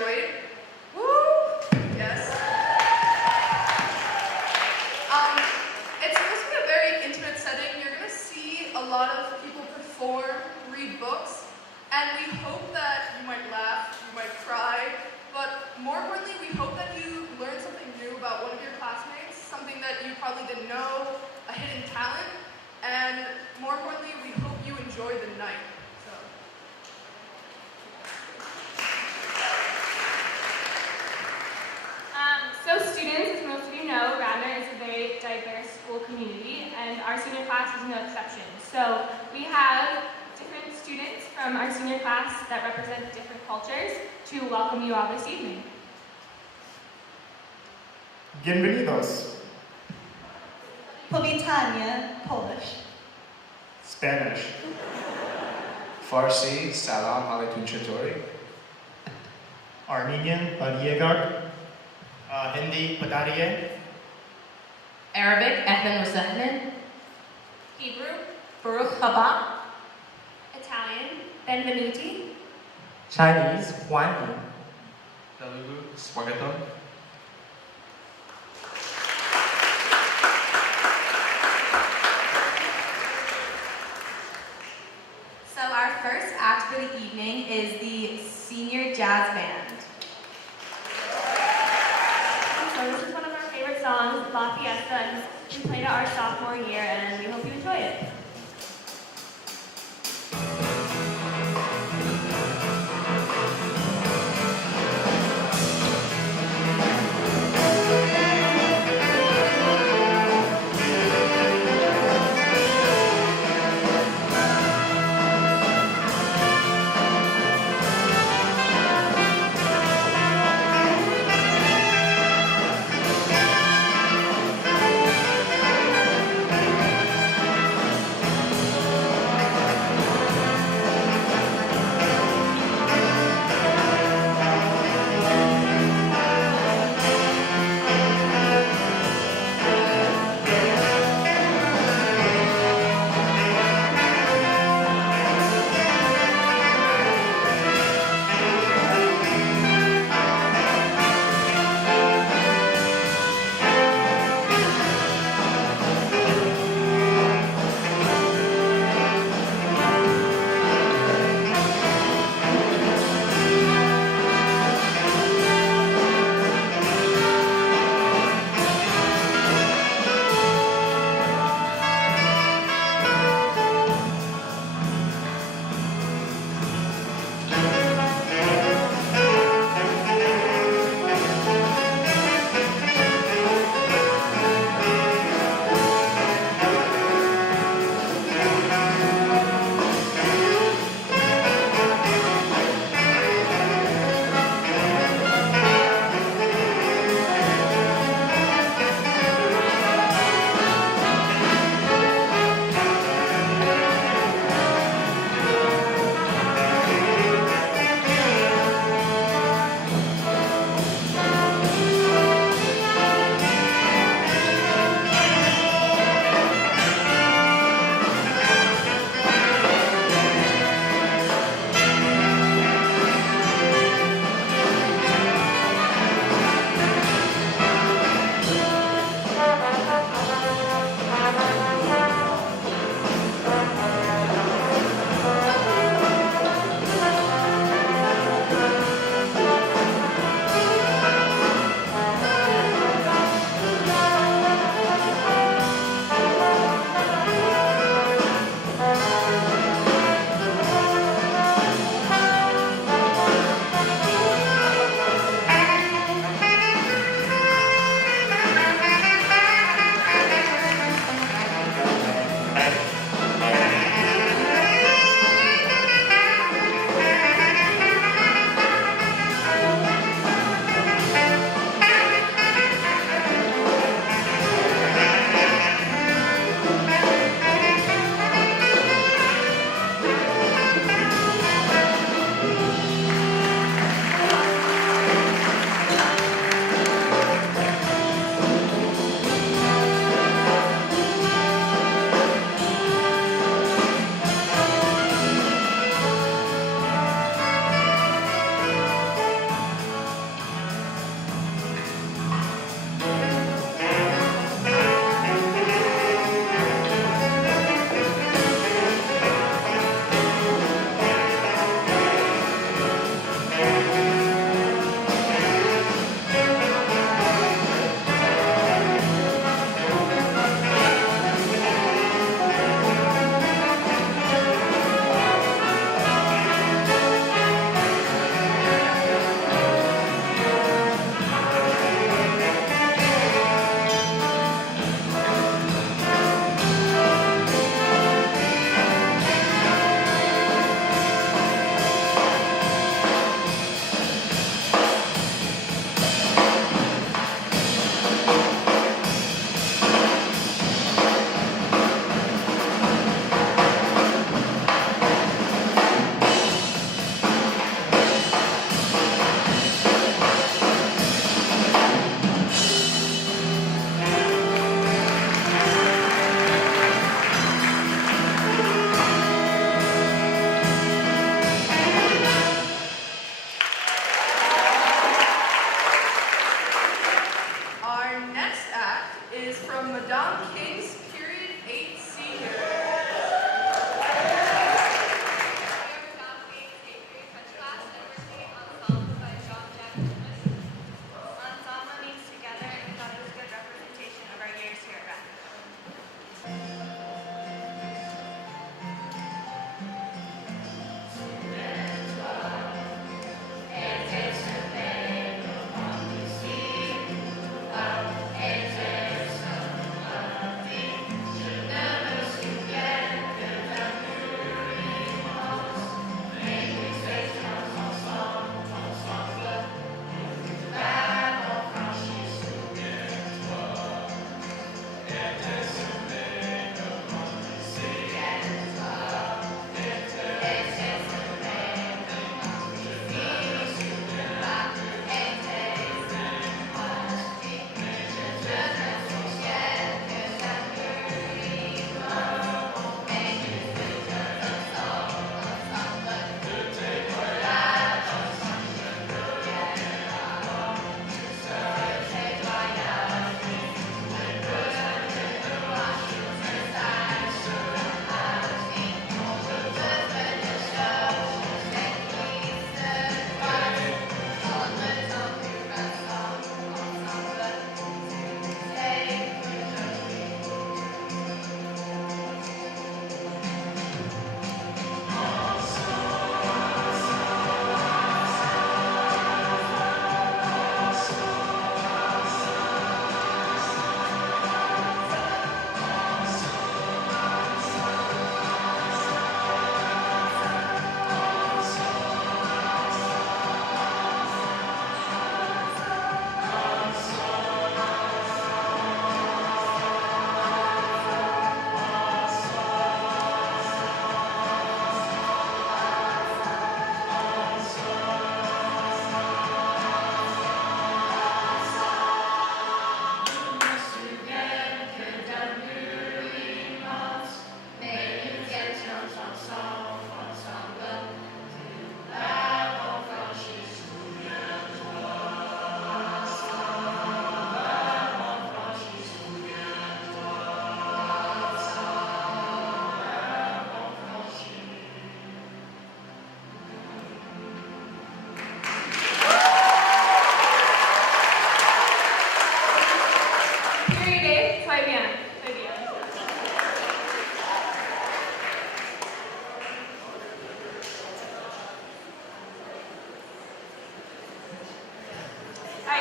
graduate. Woo! Yes. It's supposed to be a very intimate setting. You're going to see a lot of people perform, read books, and we hope that you might laugh, you might cry, but more importantly, we hope that you learn something new about one of your classmates, something that you probably didn't know, a hidden talent, and more importantly, we hope you enjoy the night. So students, as most of you know, Radnor is a very diverse school community, and our senior class is no exception. So we have different students from our senior class that represent different cultures to welcome you all this evening. Bienvenidos. Powitanie, Polish. Spanish. Farsi, Salam Alaikum Chatori. Armenian, Badiegar. Hindi, Padariye. Arabic, Ahlan wa Sahlan. Hebrew, Baruch haba. Italian, benvenuti. Chinese, Huan. Telugu, Swagatam. So our first act for the evening is the Senior Jazz Band. So this is one of our favorite songs, La Fiesta, and we played it our sophomore year, and we hope you enjoy it.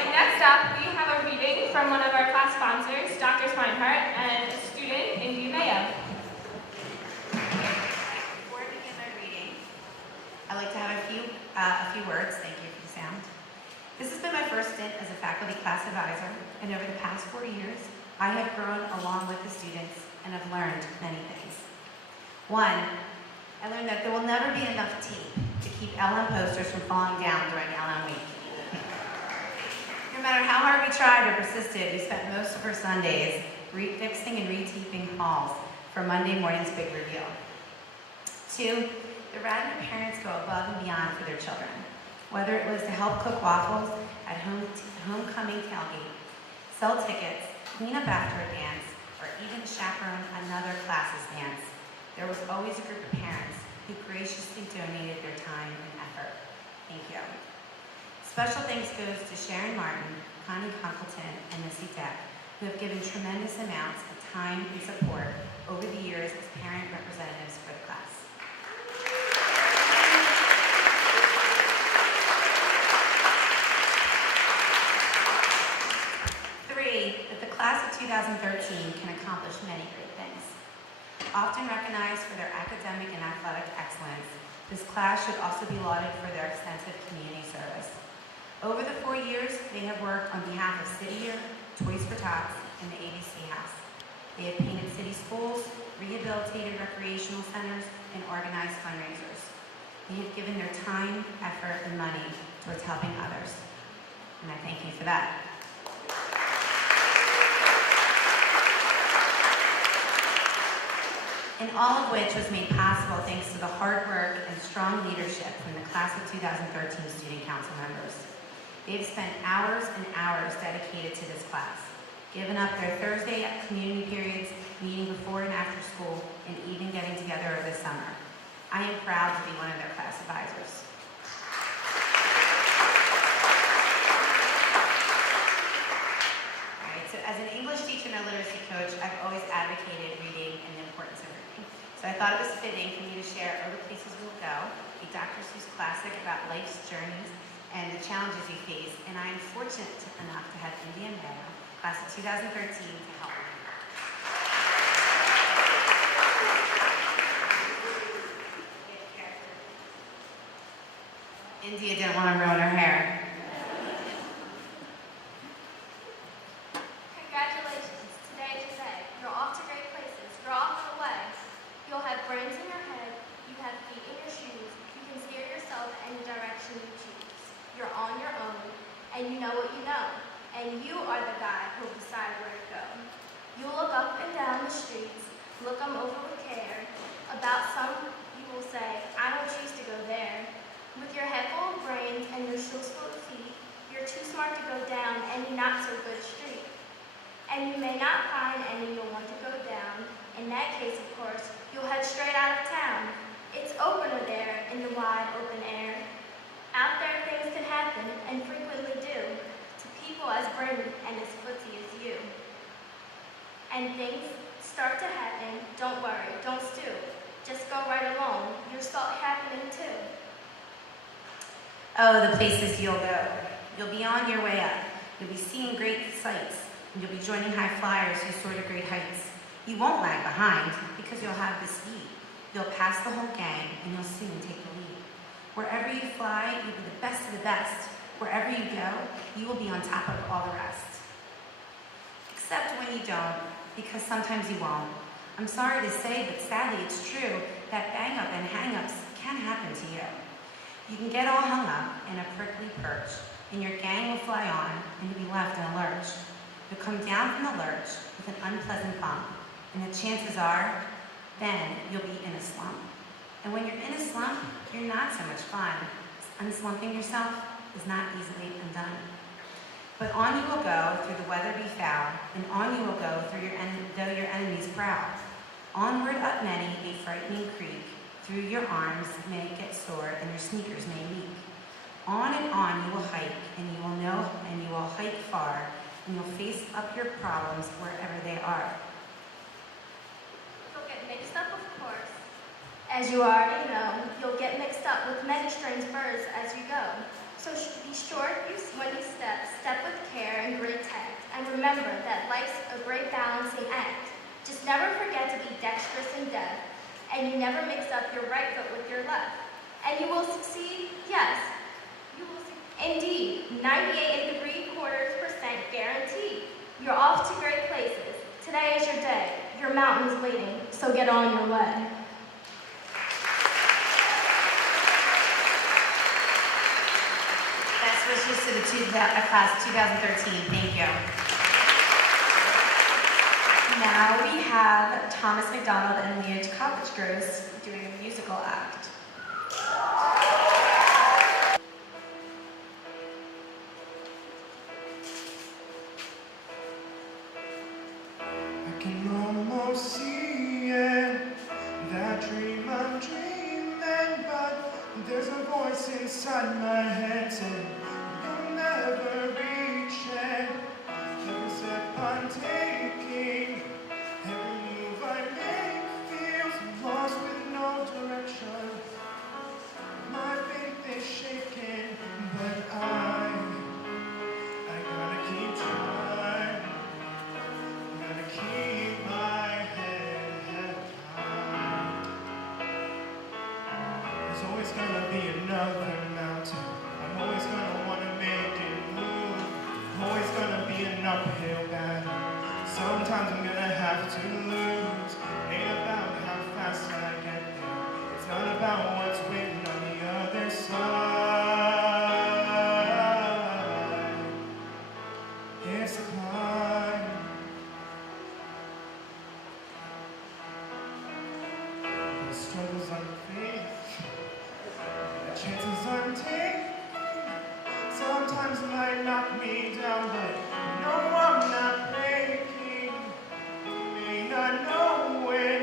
next up, we have a reading from one of our class sponsors, Dr. Swinehart, and a student, India Mayo. Before I begin my reading, I'd like to have a few words. Thank you for the sound. This has been my first stint as a faculty class advisor, and over the past 4 years, I have grown along with the students and have learned many things. One, I learned that there will never be enough tape to keep LM posters from falling down during LM week. No matter how hard we tried or persisted, we spent most of our Sundays refixing and retaping halls for Monday morning's big reveal. Two, the Radnor parents go above and beyond for their children. Whether it was to help cook waffles at homecoming tailgate, sell tickets, clean up after a dance, or even chaperone another class's dance, there was always a group of parents who graciously donated their time and effort. Thank you. Special thanks goes to Sharon Martin, Connie Conkleton, and Missy Deck, who have given tremendous amounts of time and support over the years as parent representatives for the class. Three, that the class of 2013 can accomplish many great things. Often recognized for their academic and athletic excellence, this class should also be lauded for their extensive community service. Over the 4 years, they have worked on behalf of City Year, Toys for Tots, and the ABC House. They have painted city schools, rehabilitated recreational centers, and organized fundraisers. They have given their time, effort, and money towards helping others. And I thank you for that. And all of which was made possible thanks to the hard work and strong leadership from the class of 2013 student council members. They've spent hours and hours dedicated to this class, given up their Thursday community periods, meeting before and after school, and even getting together over the summer. I am proud to be one of their class advisors. All right, so as an English teacher and a literacy coach, I've always advocated reading and the importance of reading. So I thought it was fitting for me to share Other Places We'll Go, a Dr. Seuss classic about life's journeys and the challenges we face, and I am fortunate enough to have India Mayo, class of 2013, to help me. India didn't want to ruin her hair. Congratulations, today is your day. You're off to great places. You're off and away. You'll have brains in your head, you have feet in your shoes, you can steer yourself any direction you choose. You're on your own, and you know what you know, and you are the guy who'll decide where to go. You'll look up and down the streets, look them over with care. About some, you will say, I don't choose to go there. With your head full of brains and your still slow feet, you're too smart to go down any not-so-good street. And you may not find any you'll want to go down. In that case, of course, you'll head straight out of town. It's opener there in the wide open air. Out there things can happen, and frequently do, to people as brainy and as footsy as you. And things start to happen, don't worry, don't stew. Just go right along, you'll start happening too. Oh, the places you'll go. You'll be on your way up. You'll be seeing great sights, and you'll be joining high flyers who soar to great heights. You won't lag behind, because you'll have the speed. You'll pass the whole gang, and you'll soon take the lead. Wherever you fly, you'll be the best of the best. Wherever you go, you will be on top of all the rest. Except when you don't, because sometimes you won't. I'm sorry to say, but sadly it's true, that bang-up and hang-ups can happen to you. You can get all hung up in a prickly perch, and your gang will fly on, and you'll be left in a lurch. You'll come down from the lurch with an unpleasant bump, and the chances are, then you'll be in a slump. And when you're in a slump, you're not so much fun. Unslumping yourself is not easily undone. But on you will go through the weather be foul, and on you will go through though your enemies prowl. Onward up many a frightening creek, through your arms may get sore, and your sneakers may leak. On and on you will hike, and you will know, and you will hike far, and you'll face up your problems wherever they are. You'll get mixed up, of course. As you already know, you'll get mixed up with many strange birds as you go. So be sure when you step with care and great tact. And remember that life's a great balancing act. Just never forget to be dexterous and deft. And you never mix up your right foot with your left. And you will succeed, yes, you will succeed. Indeed, 98.75% guaranteed. You're off to great places. Today is your day. Your mountain is waiting, so get on your way. Best wishes to the class 2013. Thank you. Now we have Thomas McDonald and Leah Kopich-Gross doing a musical act. I can almost see it, that dream I'm dreaming, but there's a voice inside my head saying you'll never reach it. Every step I'm taking, every move I make feels lost with no direction. My faith is shaking, but I gotta keep trying. Gotta keep my head held high. There's always gonna be another mountain. I'm always gonna wanna make it move. Always gonna be an uphill battle. Sometimes I'm gonna have to lose. Ain't about how fast I get there. It's not about what's waiting on the other side. It's the climb. The struggles I'm facing, the chances I'm taking, sometimes might knock me down, but no, I'm not breaking. You may not know when,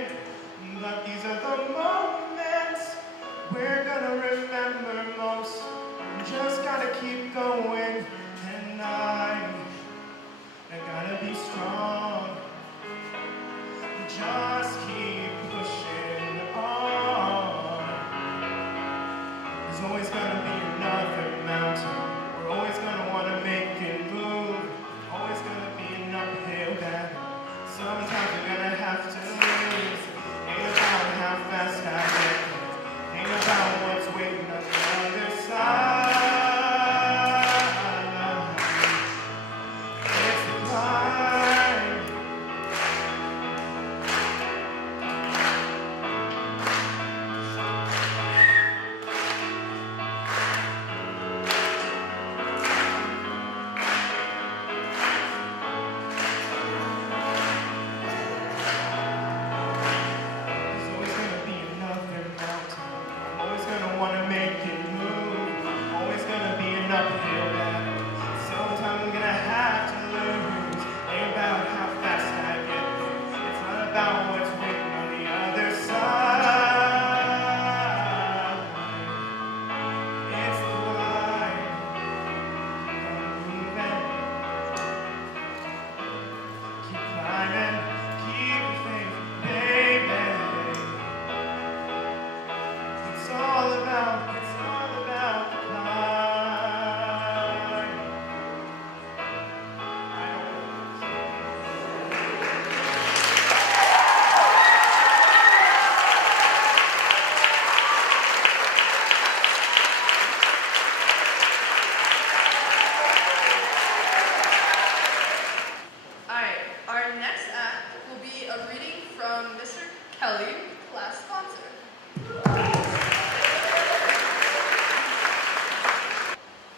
but these are the moments we're gonna remember most. Just gotta keep going, and I gotta be strong. Just keep pushing on. There's always gonna be another mountain. We're always gonna wanna make it move. Always gonna be an uphill battle. Sometimes we're gonna have to lose. Ain't about how fast I get there. Ain't about what's waiting on the other side. It's the climb. There's always gonna be another mountain. Always gonna wanna make it move. Always gonna be an uphill battle. Sometimes I'm gonna have to lose. Ain't about how fast I get there. It's not about what's waiting on the other side. It's the line. Keep moving. Keep climbing. Keep the faith, baby. It's all about the climb. I don't Alright, our next act will be a reading from Mr. Kelly, class sponsor.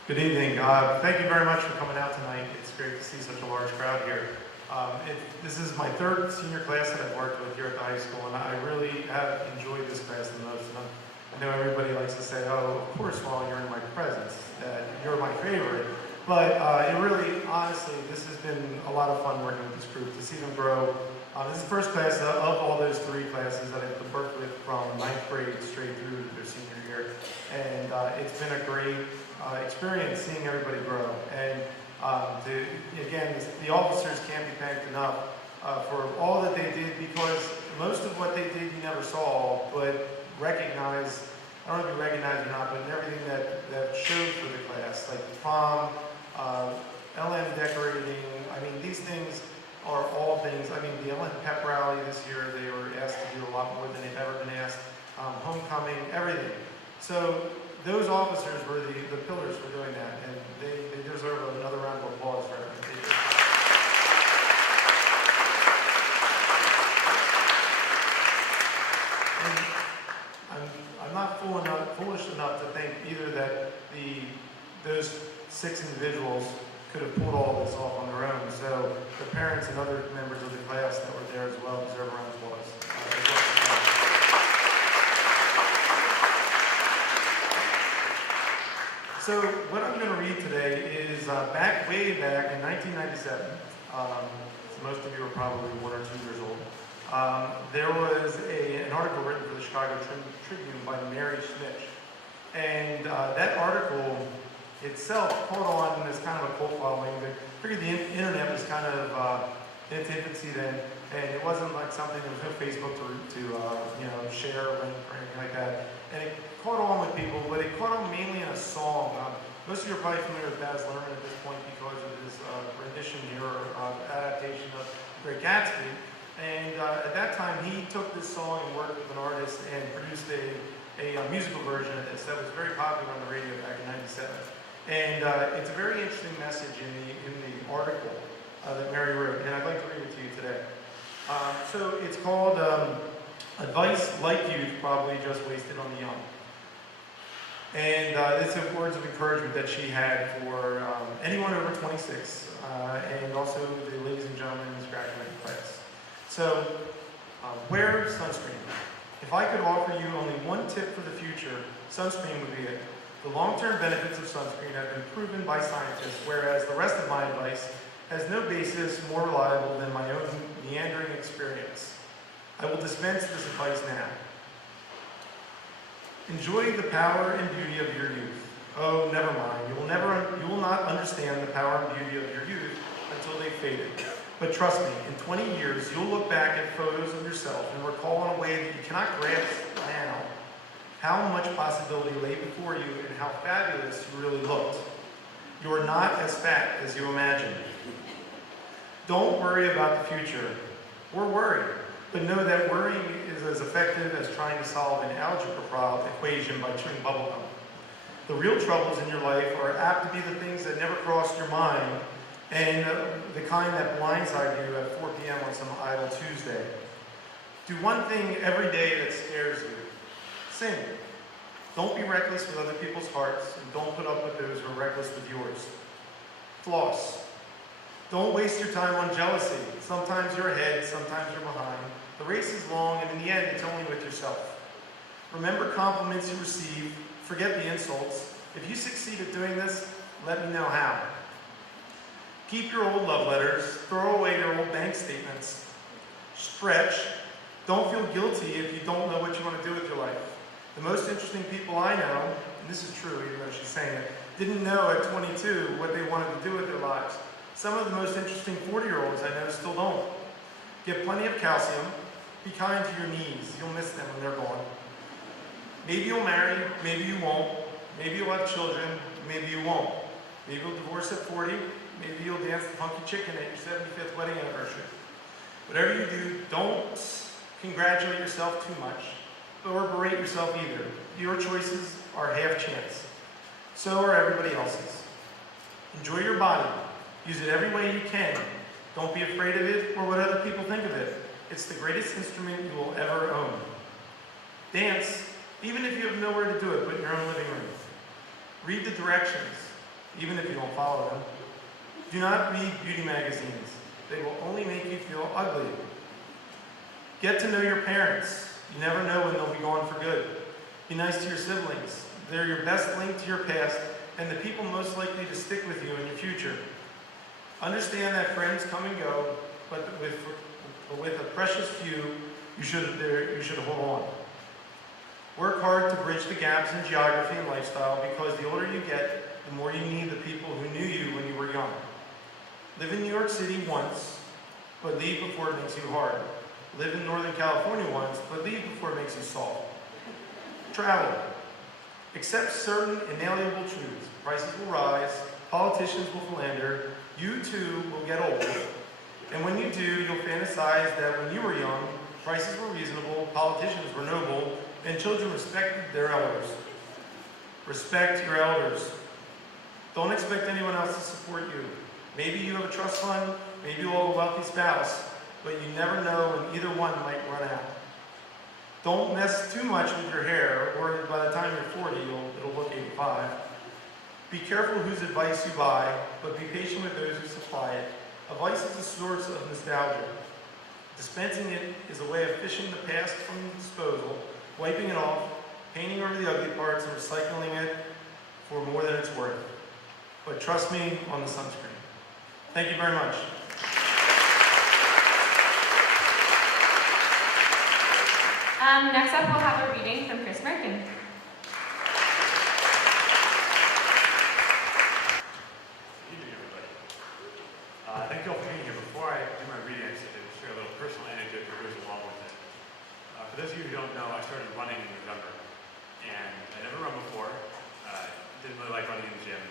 Good evening. Thank you very much for coming out tonight. It's great to see such a large crowd here. This is my third senior class that I've worked with here at the high school, and I really have enjoyed this class the most. And I know everybody likes to say, oh, of course, while you're in my presence, that you're my favorite. But it really, honestly, this has been a lot of fun working with this group, to see them grow. This is the first class of all those three classes that I've worked with from 9th grade straight through to their senior year. And it's been a great experience seeing everybody grow. And again, the officers can't be thanked enough for all that they did, because most of what they did you never saw, but recognized, I don't know if you recognize it or not, but in everything that showed for the class. requests, like prom, LM decorating. I mean, these things are all things. I mean, the LM pep rally this year, they were asked to do a lot more than they've ever been asked. Homecoming, everything. So those officers were the pillars for doing that, and they deserve another round of applause for everything they did. And I'm not foolish enough to think either that those 6 individuals could have pulled all this off on their own. So the parents and other members of the class that were there as well deserve a round of applause. So what I'm going to read today is way back in 1997. Most of you are probably 1 or 2 years old. There was an article written for the Chicago Tribune by Mary Schmitz. And that article itself caught on as kind of a cult following. I figured the internet was kind of in its infancy then, and it wasn't like something, there was no Facebook to share or link or anything like that. And it caught on with people, but it caught on mainly in a song. Most of you are probably familiar with Baz Luhrmann at this point because of his rendition here, or adaptation of The Great Gatsby. And at that time, he took this song and worked with an artist and produced a musical version of this that was very popular on the radio back in '97. And it's a very interesting message in the article that Mary wrote, and I'd like to read it to you today. So it's called Advice Like Youth, Probably Just Wasted on the Young. And it's words of encouragement that she had for anyone over 26, and also the ladies and gentlemen in this graduating class. So, wear sunscreen. If I could offer you only one tip for the future, sunscreen would be it. The long-term benefits of sunscreen have been proven by scientists, whereas the rest of my advice has no basis more reliable than my own meandering experience. I will dispense this advice now. Enjoy the power and beauty of your youth. Oh, never mind. You will not understand the power and beauty of your youth until they've faded. But trust me, in 20 years, you'll look back at photos of yourself and recall in a way that you cannot grasp now how much possibility lay before you and how fabulous you really looked. You are not as fat as you imagined. Don't worry about the future, or worry, but know that worrying is as effective as trying to solve an algebra equation by chewing bubblegum. The real troubles in your life are apt to be the things that never crossed your mind, and the kind that blindside you at 4 p.m. on some idle Tuesday. Do one thing every day that scares you. Sing. Don't be reckless with other people's hearts, and don't put up with those who are reckless with yours. Floss. Don't waste your time on jealousy. Sometimes you're ahead, sometimes you're behind. The race is long, and in the end, it's only with yourself. Remember compliments you receive. Forget the insults. If you succeed at doing this, let me know how. Keep your old love letters. Throw away your old bank statements. Stretch. Don't feel guilty if you don't know what you want to do with your life. The most interesting people I know, and this is true even though she's saying it, didn't know at 22 what they wanted to do with their lives. Some of the most interesting 40-year-olds I know still don't. Get plenty of calcium. Be kind to your knees. You'll miss them when they're gone. Maybe you'll marry, maybe you won't. Maybe you'll have children, maybe you won't. Maybe you'll divorce at 40, maybe you'll dance the funky chicken at your 75th wedding anniversary. Whatever you do, don't congratulate yourself too much, or berate yourself either. Your choices are half chance. So are everybody else's. Enjoy your body. Use it every way you can. Don't be afraid of it or what other people think of it. It's the greatest instrument you will ever own. Dance, even if you have nowhere to do it but in your own living room. Read the directions, even if you don't follow them. Do not read beauty magazines. They will only make you feel ugly. Get to know your parents. You never know when they'll be gone for good. Be nice to your siblings. They're your best link to your past and the people most likely to stick with you in your future. Understand that friends come and go, but with a precious few, you should hold on. Work hard to bridge the gaps in geography and lifestyle because the older you get, the more you need the people who knew you when you were young. Live in New York City once, but leave before it makes you hard. Live in Northern California once, but leave before it makes you soft. Travel. Accept certain inalienable truths. Prices will rise, politicians will philander, you too will get old. And when you do, you'll fantasize that when you were young, prices were reasonable, politicians were noble, and children respected their elders. Respect your elders. Don't expect anyone else to support you. Maybe you have a trust fund, maybe you have a wealthy spouse, but you never know when either one might run out. Don't mess too much with your hair, or by the time you're 40, it'll look 85. Be careful whose advice you buy, but be patient with those who supply it. Advice is a source of nostalgia. Dispensing it is a way of fishing the past from disposal, wiping it off, painting over the ugly parts, and recycling it for more than it's worth. But trust me on the sunscreen. Thank you very much. Next up, we'll have a reading from Chris Merkin. Thank you all for being here. Before I do my reading, I just have to share a little personal anecdote that goes along with it. For those of you who don't know, I started running in November, and I'd never run before. Didn't really like running in the gym.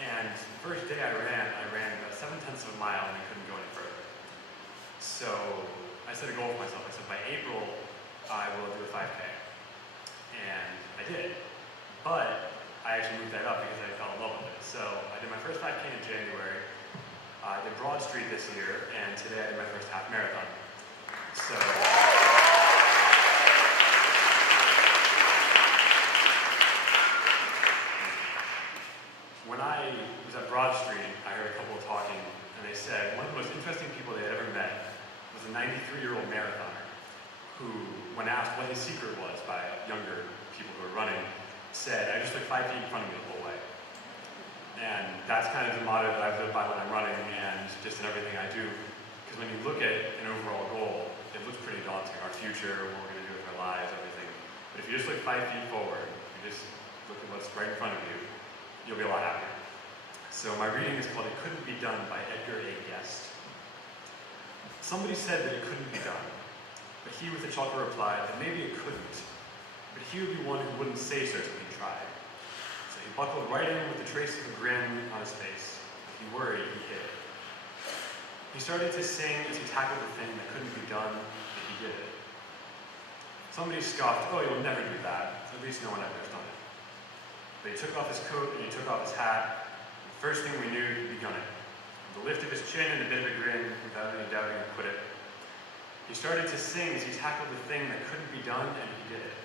And the first day I ran about 7/10 of a mile, and I couldn't go any further. So I set a goal for myself. I said by April, I will do a 5K. And I did. But I actually moved that up because I fell in love with it. So I did my first 5K in January. I did Broad Street this year, and today I did my first half marathon. So when I was at Broad Street, I heard a couple talking, and they said one of the most interesting people they had ever met was a 93-year-old marathoner who, when asked what his secret was by younger people who were running, said, "I just look 5 feet in front of me the whole way." And that's kind of the motto that I've lived by when I'm running and just in everything I do. Because when you look at an overall goal, it looks pretty daunting. Our future, what we're going to do with our lives, everything. But if you just look 5 feet forward, you just look at what's right in front of you, you'll be a lot happier. So my reading is called It Couldn't Be Done by Edgar A. Guest. Somebody said that it couldn't be done, but he with a chuckle replied that maybe it couldn't, but he would be one who wouldn't say so till he tried. So he buckled right in with the trace of a grin on his face. If he worried, he hid it. He started to sing as he tackled the thing that couldn't be done, but he did it. Somebody scoffed, "Oh, you'll never do that. At least no one ever has done it." But he took off his coat and he took off his hat. The first thing we knew, he'd begun it. With a lift of his chin and a bit of a grin, without any doubting or quit it. He started to sing as he tackled the thing that couldn't be done, and he did it.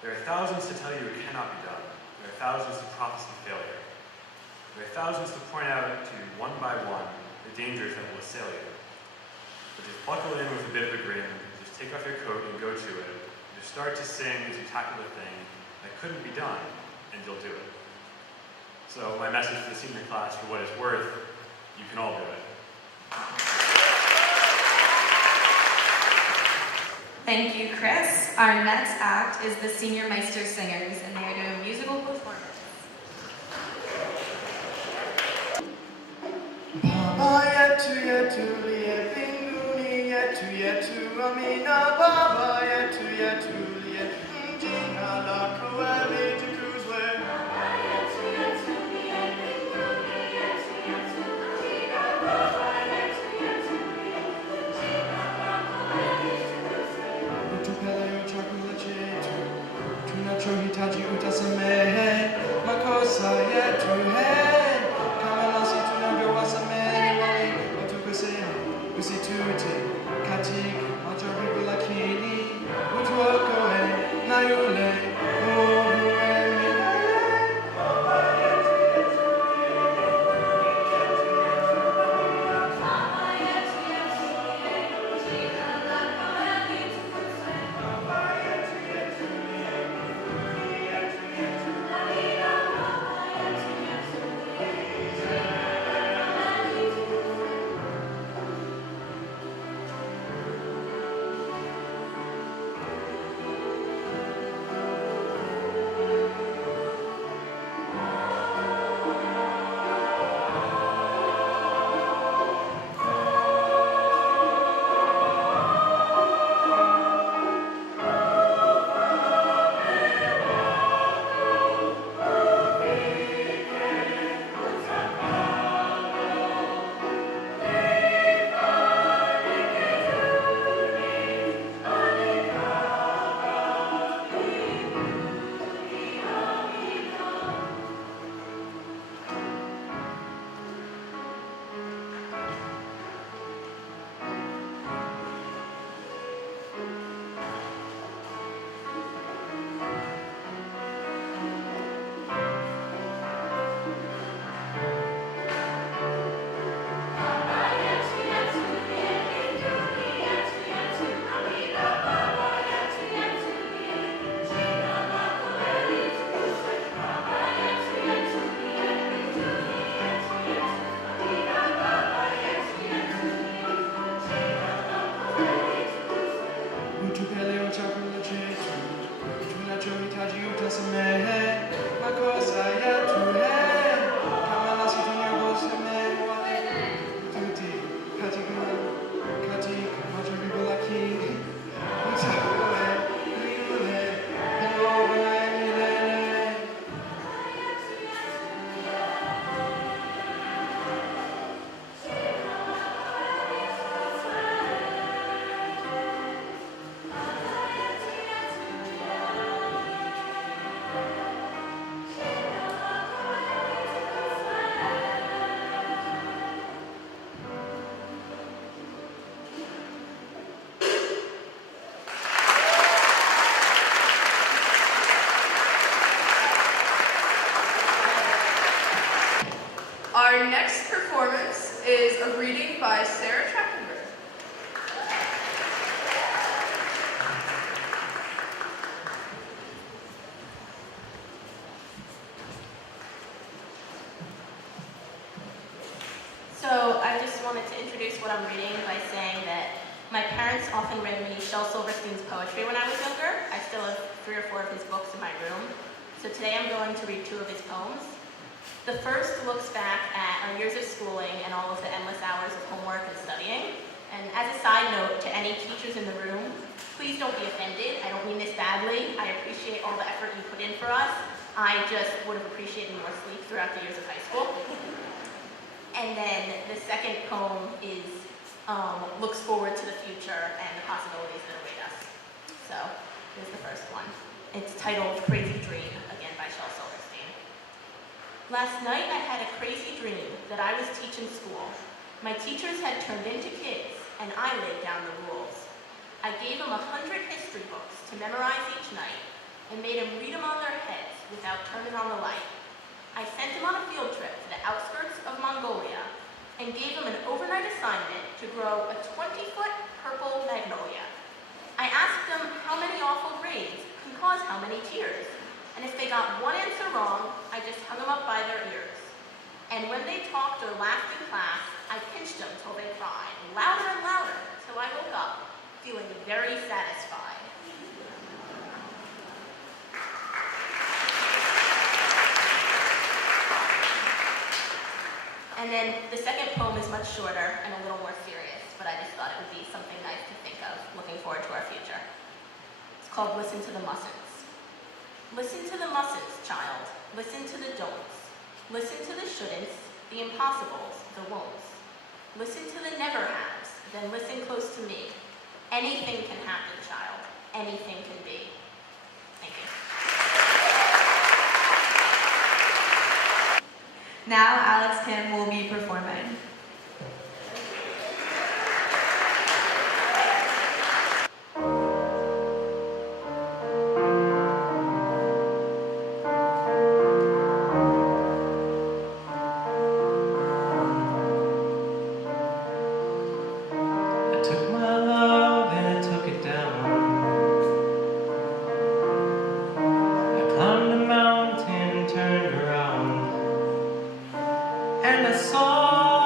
There are thousands to tell you it cannot be done. There are thousands to prophesy failure. There are thousands to point out to you one by one the dangers that will assail you. But just buckle in with a bit of a grin, just take off your coat and go to it. Just start to sing as you tackle the thing that couldn't be done, and you'll do it. So my message to the senior class, for what it's worth, you can all do it. Thank you, Chris. Our next act is the Senior Meister Singers, and they are doing a musical performance. Baba yetu yetu liye mbinguni yetu yetu amina. Baba yetu yetu liye jina lako litukuzwe. Baba yetu yetu liye mbinguni yetu yetu amina. Baba yetu yetu liye jina lako litukuzwe. Utupe leo chakula chetu tunachohitaji, utasamehe makosa yetu kama nasi tunavyowasamehe wale watukosea, usitute katika majaribu, Our next performance is a reading by Sarah Trachtenberg. So I just wanted to introduce what I'm reading by saying that my parents often read me Shel Silverstein's poetry when I was younger. I still have 3 or 4 of his books in my room. So today I'm going to read 2 of his poems. The first looks back at our years of schooling and all of the endless hours of homework and studying. And as a side note to any teachers in the room, please don't be offended. I don't mean this badly. I appreciate all the effort you put in for us. I just would have appreciated more sleep throughout the years of high school. And then the second poem is looks forward to the future and the possibilities that await us. So here's the first one. It's titled Crazy Dream, again by Shel Silverstein. Last night I had a crazy dream that I was teaching school. My teachers had turned into kids and I laid down the rules. I gave them 100 history books to memorize each night and made them read them on their heads without turning on the light. I sent them on a field trip to the outskirts of Mongolia and gave them an overnight assignment to grow a 20-foot purple magnolia. I asked them how many awful grades can cause how many tears, and if they got one answer wrong, I just hung them up by their ears. And when they talked or laughed in class, I pinched them till they cried, louder and louder, till I woke up, feeling very satisfied. And then the second poem is much shorter and a little more serious, but I just thought it would be something nice to think of, looking forward to our future. It's called Listen to the Mustn'ts. Listen to the mustn'ts, child. Listen to the don'ts. Listen to the shouldn'ts, the impossibles, the won'ts. Listen to the never-haves, then listen close to me. Anything can happen, child. Anything can be. Thank you. Now Alex Tim will be performing. I took my love and I took it down. I climbed a mountain, turned around, and I saw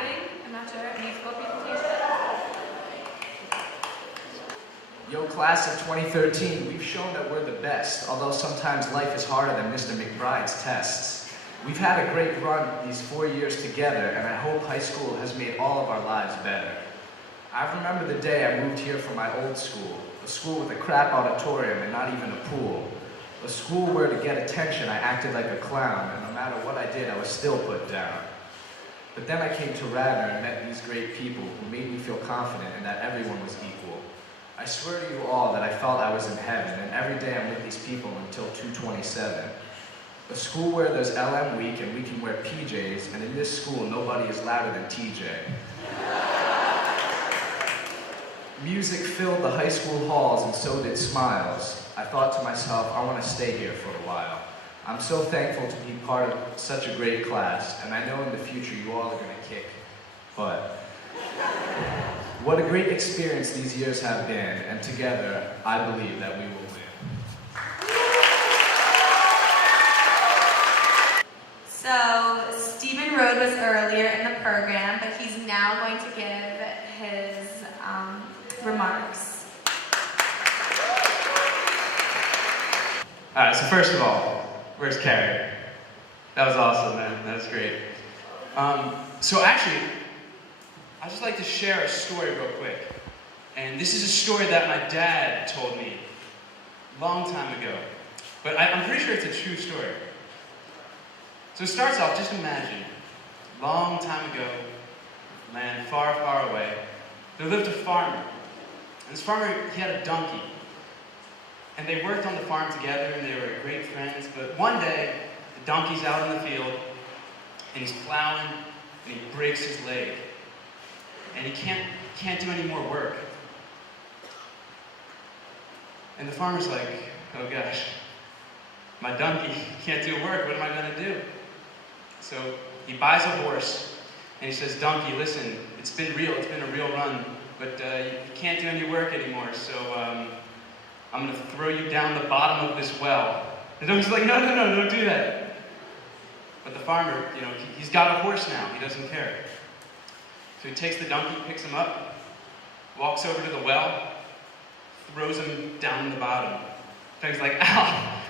having, I'm not sure, a musical presentation. Yo, class of 2013, we've shown that we're the best, although sometimes life is harder than Mr. McBride's tests. We've had a great run these 4 years together, and I hope high school has made all of our lives better. I remember the day I moved here from my old school, a school with a crap auditorium and not even a pool. A school where to get attention I acted like a clown, and no matter what I did, I was still put down. But then I came to Radnor and met these great people who made me feel confident and that everyone was equal. I swear to you all that I felt I was in heaven, and every day I'm with these people until 227. A school where there's LM week and we can wear PJs, and in this school nobody is louder than TJ. Music filled the high school halls and so did smiles. I thought to myself, I want to stay here for a while. I'm so thankful to be part of such a great class, and I know in the future you all are going to kick butt. What a great experience these years have been, and together, I believe that we will win. So, Stephen Rode was earlier in the program, but he's now going to give his remarks. Alright, so first of all, where's Carrie? That was awesome, man. That was great. So actually, I'd just like to share a story real quick. And this is a story that my dad told me a long time ago. But I'm pretty sure it's a true story. So it starts off, just imagine, long time ago, land far, far away, there lived a farmer. And this farmer, he had a donkey. And they worked on the farm together, and they were great friends. But one day, the donkey's out in the field, and he's plowing, and he breaks his leg. And he can't do any more work. And the farmer's like, oh gosh, my donkey can't do work, what am I gonna do? So he buys a horse, and he says, donkey, listen, it's been a real run, but you can't do any work anymore, so I'm gonna throw you down the bottom of this well. And the donkey's like, no, don't do that. But the farmer, he's got a horse now, he doesn't care. So he takes the donkey, picks him up, walks over to the well, throws him down the bottom. The donkey's like, ow,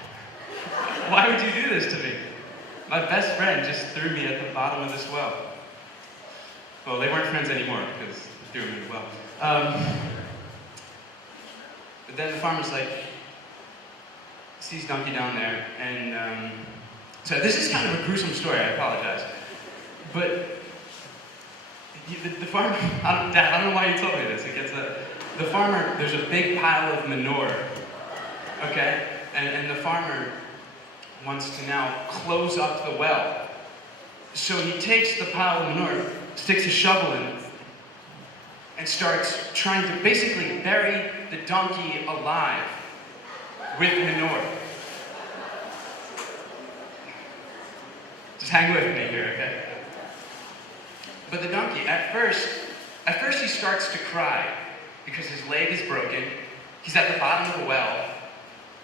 why would you do this to me? My best friend just threw me at the bottom of this well. Well, they weren't friends anymore because he threw him in the well. But then the farmer's like, sees Donkey down there, and so this is kind of a gruesome story, I apologize. But the farmer, Dad, I don't know why you told me this. The farmer, there's a big pile of manure, okay? And the farmer wants to now close up the well. So he takes the pile of manure, sticks a shovel in, and starts trying to basically bury the donkey alive with manure. Just hang with me here, okay? But the donkey, at first he starts to cry because his leg is broken, he's at the bottom of the well,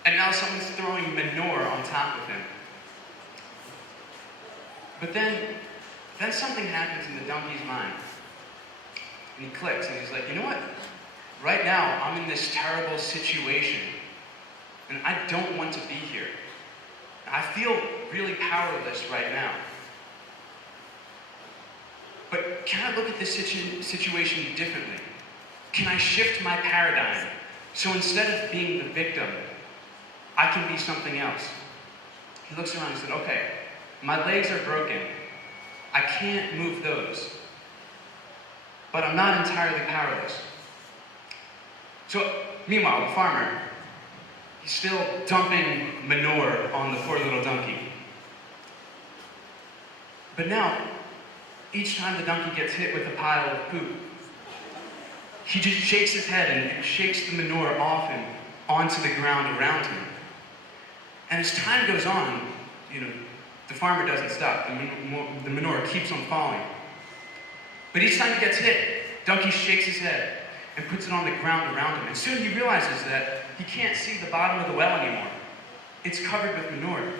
and now someone's throwing manure on top of him. But then something happens in the donkey's mind. And he clicks, and he's like, you know what? Right now, I'm in this terrible situation, and I don't want to be here. I feel really powerless right now. But can I look at this situation differently? Can I shift my paradigm so instead of being the victim, I can be something else? He looks around and said, okay, my legs are broken. I can't move those. But I'm not entirely powerless. So, meanwhile, the farmer, he's still dumping manure on the poor little donkey. But now, each time the donkey gets hit with a pile of poop, he just shakes his head and shakes the manure off him onto the ground around him. And as time goes on, the farmer doesn't stop. The manure keeps on falling. But each time he gets hit, donkey shakes his head and puts it on the ground around him. And soon he realizes that he can't see the bottom of the well anymore. It's covered with manure. And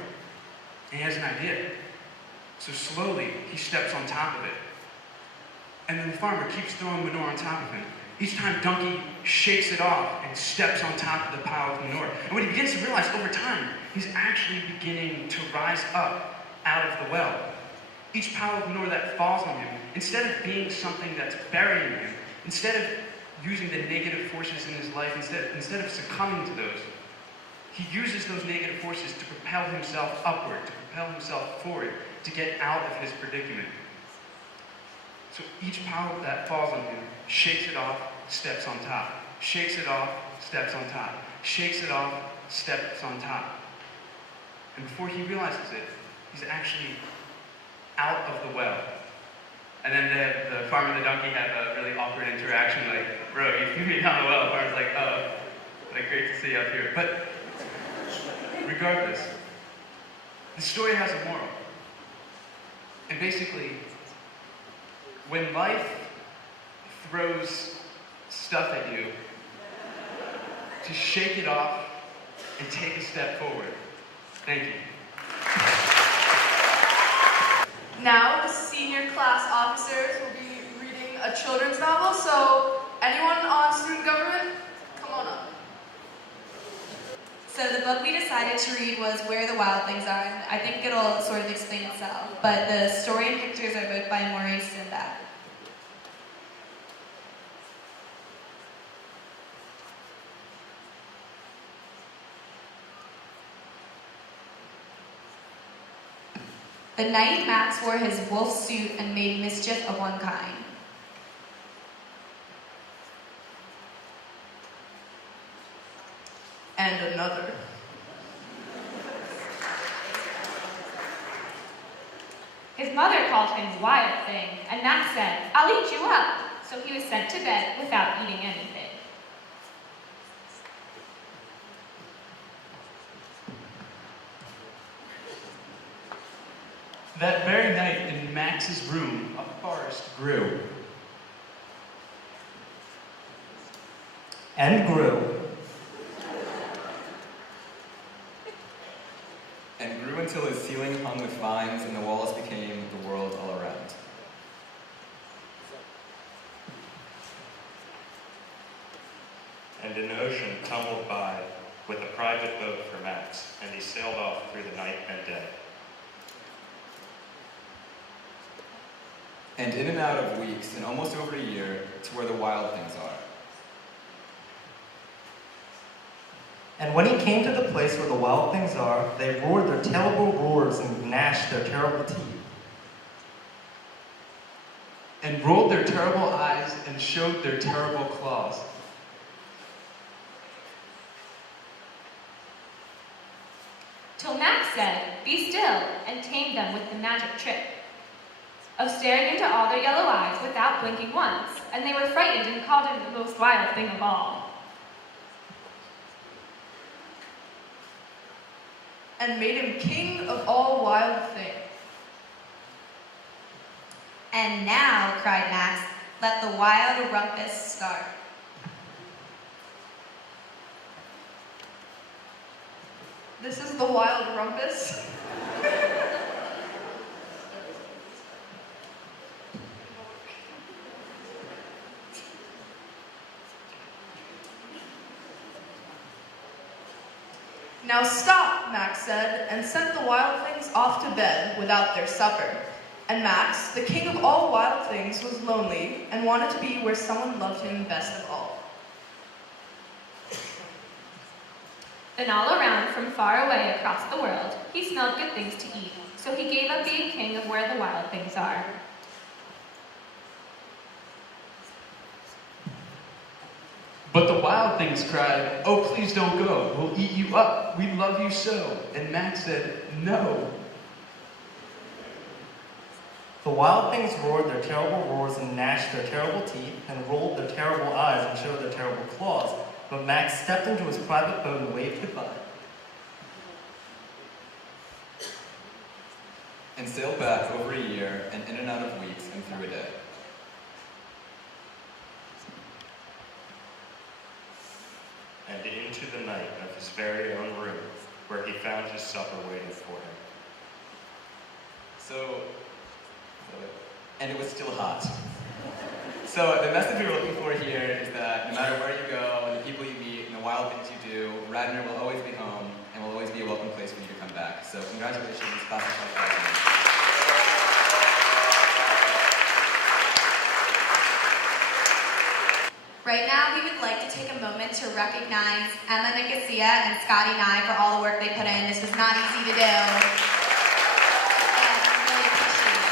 he has an idea. So slowly, he steps on top of it. And then the farmer keeps throwing manure on top of him. Each time, Donkey shakes it off and steps on top of the pile of manure. And what he begins to realize over time, he's actually beginning to rise up out of the well. Each pile of manure that falls on him, instead of being something that's burying him, instead of using the negative forces in his life, instead of succumbing to those, he uses those negative forces to propel himself upward, to propel himself forward, to get out of his predicament. So each pile that falls on him, shakes it off, steps on top. Shakes it off, steps on top. Shakes it off, steps on top. And before he realizes it, he's actually out of the well. And then the farmer and the donkey have a really awkward interaction, like, bro, you threw me down the well. The farmer's like, oh, like, great to see you up here. But regardless, the story has a moral. And basically, when life throws stuff at you, just shake it off and take a step forward. Thank you. Now, the senior class officers will be reading a children's novel, so anyone on student government, come on up. So the book we decided to read was Where the Wild Things Are, and I think it'll sort of explain itself, but the story and pictures are both by Maurice Sinbad. The night Max wore his wolf suit and made mischief of one kind. And another. His mother called him Wild Thing, and Max said, "I'll eat you up." So he was sent to bed without eating anything. That very night in Max's room, a forest grew. And grew. And grew until his ceiling hung with vines and the walls became the world all around. And an ocean tumbled by with a private boat for Max, and he sailed off through the night and day. And in and out of weeks, and almost over a year, to where the wild things are. And when he came to the place where the wild things are, they roared their terrible roars and gnashed their terrible teeth. And rolled their terrible eyes and showed their terrible claws. Till Max said, "Be still," and tamed them with the magic trick of staring into all their yellow eyes without blinking once, and they were frightened and called him the most wild thing of all. And made him king of all wild things. And now, cried Max, let the wild rumpus start. This is the wild rumpus. Now stop, Max said, and sent the wild things off to bed without their supper. And Max, the king of all wild things, was lonely and wanted to be where someone loved him best of all. Then all around, from far away across the world, he smelled good things to eat, so he gave up being king of where the wild things are. But the wild things cried, "Oh, please don't go. We'll eat you up. We love you so." And Max said, "No." The wild things roared their terrible roars and gnashed their terrible teeth and rolled their terrible eyes and showed their terrible claws. But Max stepped into his private boat and waved goodbye. And sailed back over a year and in and out of weeks and through a day. And into the night of his very own room, where he found his supper waiting for him. So, and it was still hot. So the message we were looking for here is that no matter where you go, and the people you meet, and the wild things you do, Radnor will always be home, and will always be a welcome place for you to come back. So congratulations, class of 2000. Right now, we would like to take a moment to recognize Emma Nicosia and Scotty Nye for all the work they put in. This was not easy to do. And I really appreciate it.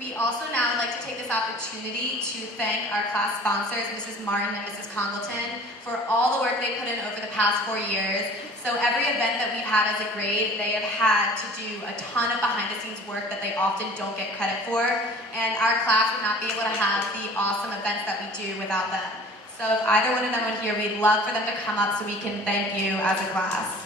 We also now would like to take this opportunity to thank our class sponsors, Mrs. Martin and Mrs. Congleton, for all the work they put in over the past 4 years. So every event that we've had as a grade, they have had to do a ton of behind-the-scenes work that they often don't get credit for, and our class would not be able to have the awesome events that we do without them. So if either one of them were here, we'd love for them to come up so we can thank you as a class.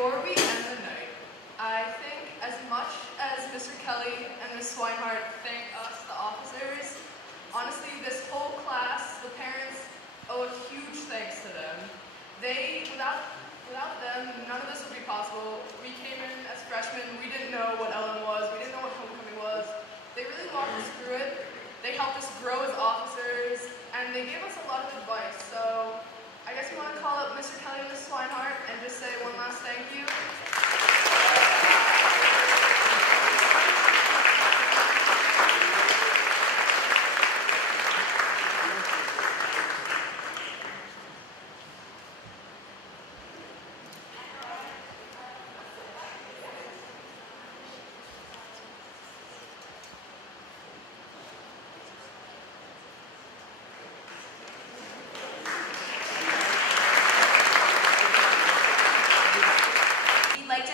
Before we end the night, I think as much as Mr. Kelly and Ms. Swinehart thank us, the officers, honestly, this whole class, the parents, owe a huge thanks to them. Without them, none of this would be possible. We came in as freshmen, we didn't know what LM was, we didn't know what homecoming was. They really walked us through it. They helped us grow as officers, and they gave us a lot of advice. So I guess we want to call up Mr. Kelly and Ms. Swinehart and just say one last thank you.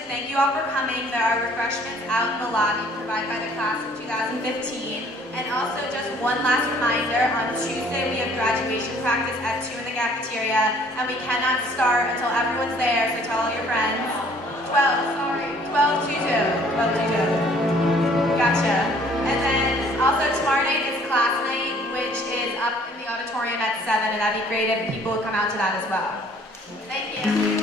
Thank you all for coming. There are refreshments out in the lobby provided by the class of 2015. And also just one last reminder, on Tuesday we have graduation practice at 2 in the cafeteria, and we cannot start until everyone's there, so tell all your friends. 12 to 2. Gotcha. And then also tomorrow night is class night, which is up in the auditorium at 7, and that'd be great if people would come out to that as well. Thank you.